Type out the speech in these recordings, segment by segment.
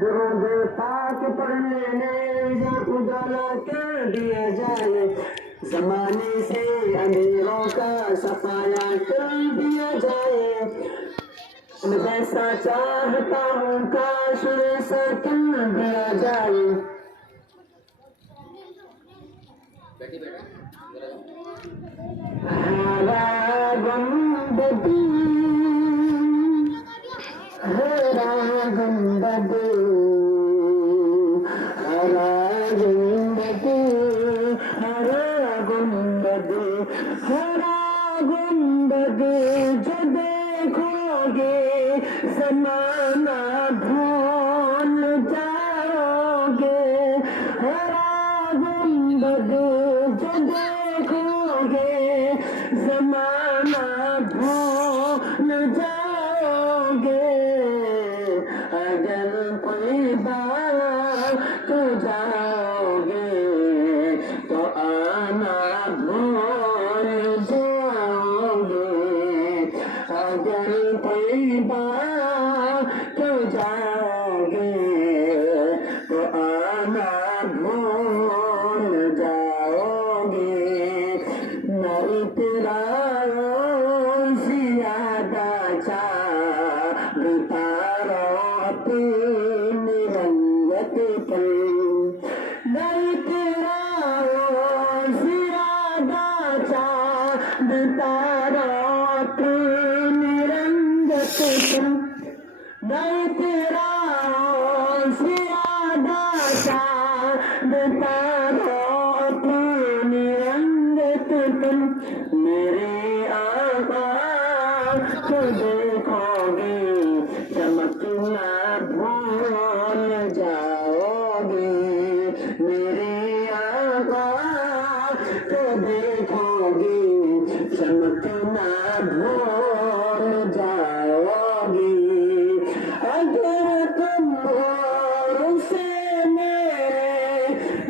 दुरूद पाक पढ़ने उजाला कर दिया जाए, जमाने से अमीरों का सफाया कर दिया जाए। मैं जैसा चाहता हूँ काश वैसा कर दिया जाए। हरा गुंबदी हरा गुंबदी हरा गुंबदी हरा गुंबदी हरा गुंबदी जो देखोगे ज़माना भूल जाओगे। हरा गुंबदी जो देखोगे ज़माना भूल जाओगे। अगर कोई बात तो जाओगे तो आना भूल जाओगे। अगर कोई बात तो जाओगे तो आना भूल जाओगे। नहीं तेरा ज़्यादा चाहता अपनी रंगत पर, नहीं तेरा ज़्यादा चाहता अपनी रंगत पर, नहीं तेरा ज़्यादा चाहता अपनी रंगत पर। मेरे आका को देखोगे चमकना भूल जाओगे। मेरे आका को देखोगे चमकना भूल जाओगे। अगर तुम गौर से मेरे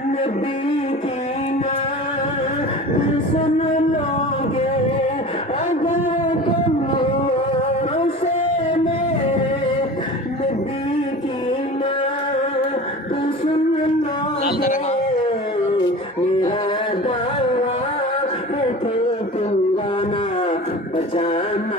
नबी की नात सुन लोगे, अगर तुम गौर से मेरे नबी की नात सुन लोगे। मेरा दावा है कि तुम गाना बजाना